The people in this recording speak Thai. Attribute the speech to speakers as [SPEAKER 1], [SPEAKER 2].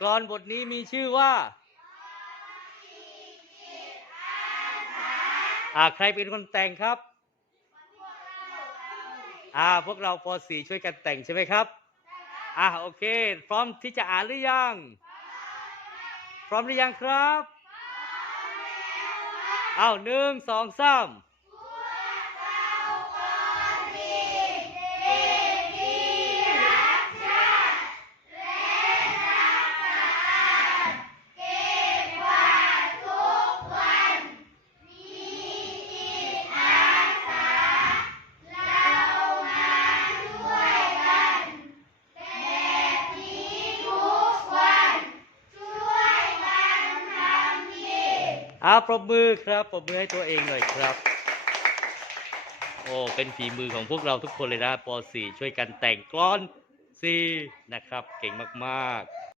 [SPEAKER 1] กรอนบทนี้มีชื่อว่าอ่าใครเป็นคนแต่งครับอ่าพวกเราป .4 ช่วยกันแต่งใช่ไหมครับอ่าโอเค พร้อมที่จะอ่านหรือยัง พร้อมหรือยังครับอ้าวหนึ่งสองสาม อาปรบมือครับปรบมือให้ตัวเองหน่อยครับ โอ้เป็นฝีมือของพวกเราทุกคนเลยนะป .4 ช่วยกันแต่งกลอน 4 นะครับ เก่งมาก ๆ